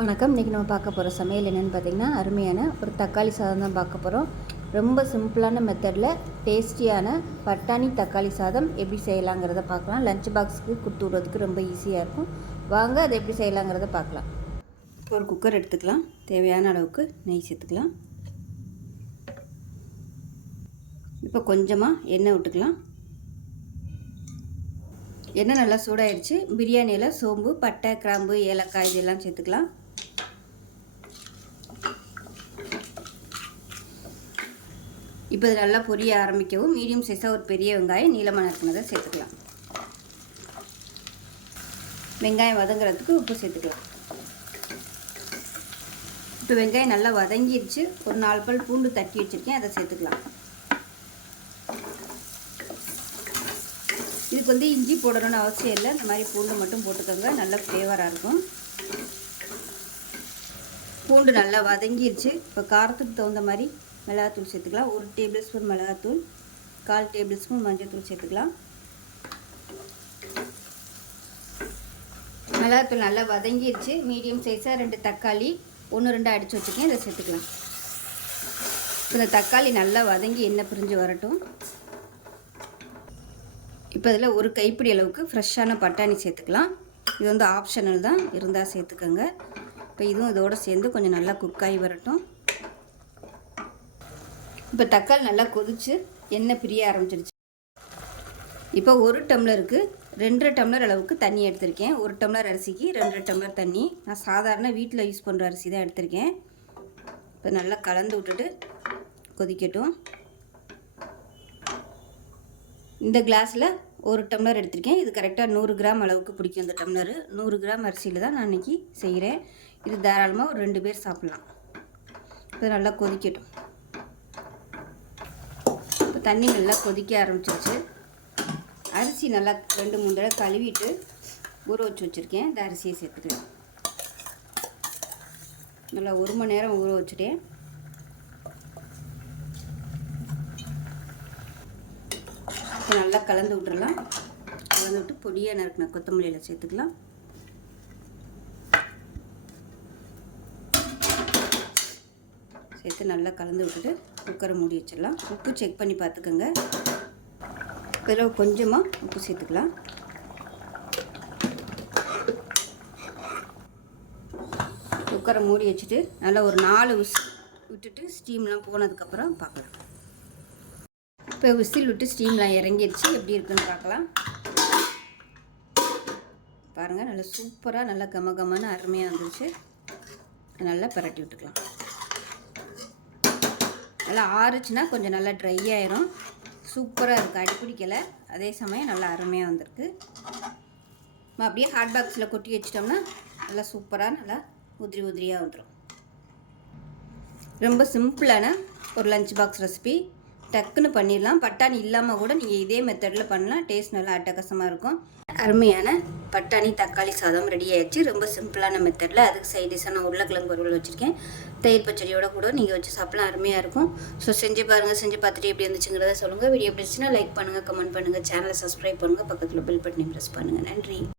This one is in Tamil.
வணக்கம். இன்றைக்கி நம்ம பார்க்க போகிற சமையல் என்னென்னு பார்த்திங்கன்னா, அருமையான ஒரு தக்காளி சாதம் தான் பார்க்க போகிறோம். ரொம்ப சிம்பிளான மெத்தடில் டேஸ்டியான பட்டாணி தக்காளி சாதம் எப்படி செய்யலாங்கிறத பார்க்கலாம். லஞ்ச் பாக்ஸுக்கு கொடுத்து விடுறதுக்கு ரொம்ப ஈஸியாக இருக்கும். வாங்க அதை எப்படி செய்யலாங்கிறத பார்க்கலாம். ஒரு குக்கர் எடுத்துக்கலாம். தேவையான அளவுக்கு நெய் சேர்த்துக்கலாம். இப்போ கொஞ்சமாக எண்ணெய் விட்டுக்கலாம். எண்ணெய் நல்லா சூடாகிடுச்சு. பிரியாணியில் சோம்பு, பட்டை, கிராம்பு, ஏலக்காய் இதெல்லாம் சேர்த்துக்கலாம். இப்போ இது நல்லா பொரிய ஆரம்பிக்கவும் மீடியம் சைஸாக ஒரு பெரிய வெங்காயம் நீளமாக நறுக்கினதை சேர்த்துக்கலாம். வெங்காயம் வதங்குறதுக்கு உப்பு சேர்த்துக்கலாம். இப்போ வெங்காயம் நல்லா வதங்கிடுச்சு. ஒரு 4 பல் பூண்டு தட்டி வச்சுருக்கேன், அதை சேர்த்துக்கலாம். இதுக்கு வந்து இஞ்சி போடணும்னு அவசியம் இல்லை. இந்த மாதிரி பூண்டு மட்டும் போட்டுக்கோங்க, நல்ல ஃப்ளேவராக இருக்கும். பூண்டு நல்லா வதங்கிடுச்சு. இப்போ காரத்துக்கு தகுந்த மாதிரி மிளகாத்தூள் சேர்த்துக்கலாம். 1 டேபிள் ஸ்பூன் மிளகாத்தூள், 1/4 டேபிள் ஸ்பூன் மஞ்சள்தூள் சேர்த்துக்கலாம். மிளகாத்தூள் நல்லா வதங்கிடுச்சு. மீடியம் சைஸாக 2 தக்காளி 1-2 அடித்து வச்சுருக்கேன், இதை சேர்த்துக்கலாம். இந்த தக்காளி நல்லா வதங்கி எண்ணெய் பிரிஞ்சு வரட்டும். இப்போ இதில் 1 கைப்பிடி அளவுக்கு ஃப்ரெஷ்ஷான பட்டாணி சேர்த்துக்கலாம். இது வந்து ஆப்ஷனல் தான், இருந்தால் சேர்த்துக்கோங்க. இப்போ இதுவும் இதோடு சேர்ந்து கொஞ்சம் நல்லா குக்காகி வரட்டும். இப்போ தக்காளி நல்லா கொதிச்சு எண்ணெய் பிரிய ஆரம்பிச்சிடுச்சு. இப்போ 1 டம்ளருக்கு 2 டம்ளர் அளவுக்கு தண்ணி எடுத்திருக்கேன். 1 டம்ளர் அரிசிக்கு 2 டம்ளர் தண்ணி. நான் சாதாரண வீட்டில் யூஸ் பண்ணுற அரிசி தான் எடுத்திருக்கேன். இப்போ நல்லா கலந்து விட்டுட்டு கொதிக்கட்டும். இந்த கிளாஸில் 1 டம்ளர் எடுத்திருக்கேன். இது கரெக்டாக 100 கிராம் அளவுக்கு பிடிக்கும். இந்த டம்ளரு 100 கிராம் அரிசியில் தான் நான் இன்றைக்கி செய்கிறேன். இது தாராளமாக ஒரு 2 பேர் சாப்பிட்லாம். இப்போ நல்லா கொதிக்கட்டும். தண்ணி நல்லா கொதிக்க ஆரம்பிச்சிருச்சு. அரிசி நல்லா 2-3 தடவை கழுவிட்டு ஊற வச்சு வச்சுருக்கேன். இந்த அரிசியை சேர்த்துக்கலாம். நல்லா 1 மணி நேரம் ஊற வச்சுட்டேன். இப்போ நல்லா கலந்து விட்டுறலாம். கலந்து விட்டு பொடியாக நறுக்கின கொத்தமல்லியில் சேர்த்துக்கலாம். சேர்த்து நல்லா கலந்து விட்டுட்டு குக்கரை மூடி வச்சிடலாம். உப்பு செக் பண்ணி பார்த்துக்கோங்க. இதில் கொஞ்சமாக உப்பு சேர்த்துக்கலாம். குக்கரை மூடி வச்சுட்டு நல்லா ஒரு 4 விசில் விட்டுட்டு ஸ்டீம்லாம் போனதுக்கப்புறம் பார்க்கலாம். இப்போ விசில் விட்டு ஸ்டீம்லாம் இறங்கிடுச்சு. எப்படி இருக்குன்னு பார்க்கலாம். பாருங்கள், நல்லா சூப்பராக நல்லா கமகமான அருமையாக வந்துருச்சு. நல்லா பரட்டி விட்டுக்கலாம். நல்லா ஆறுச்சுன்னா கொஞ்சம் நல்லா ட்ரை ஆயிரும். சூப்பராக இருக்குது, அடிப்பிடிக்கலை. அதே சமயம் நல்லா அருமையாக வந்திருக்கு. நம்ம அப்படியே ஹாட் பாக்ஸில் கொட்டி வச்சிட்டோம்னா நல்லா சூப்பராக நல்லா உதிரியாக வந்துடும். ரொம்ப சிம்பிளான ஒரு லஞ்ச் பாக்ஸ் ரெசிபி. டக்குன்னு பண்ணிடலாம். பட்டாணி இல்லாமல் கூட நீங்கள் இதே மெத்தடில் பண்ணலாம். டேஸ்ட் நல்லா அட்டகாசமாக இருக்கும். அருமையான பட்டாணி தக்காளி சாதம் ரெடி ஆகிடுச்சு. ரொம்ப சிம்பிளான மெத்தடில். அதுக்கு சைட் டிஷ்ஷாக நான் உருளைக்கிழங்கு வறுவல் வச்சுருக்கேன். தயிர் பச்சடியோட கூட நீங்கள் வச்சு சாப்பிடலாம். அருமையாக இருக்கும். ஸோ செஞ்சு பாருங்கள். செஞ்சு பார்த்துட்டு எப்படி இருந்துச்சுங்கிறத சொல்லுங்கள். வீடியோ பிடிச்சுன்னா லைக் பண்ணுங்கள், கமெண்ட் பண்ணுங்கள், சேனலை சப்ஸ்கிரைப் பண்ணுங்கள், பக்கத்தில் பெல் பட்டனை ப்ரெஸ் பண்ணுங்கள். நன்றி.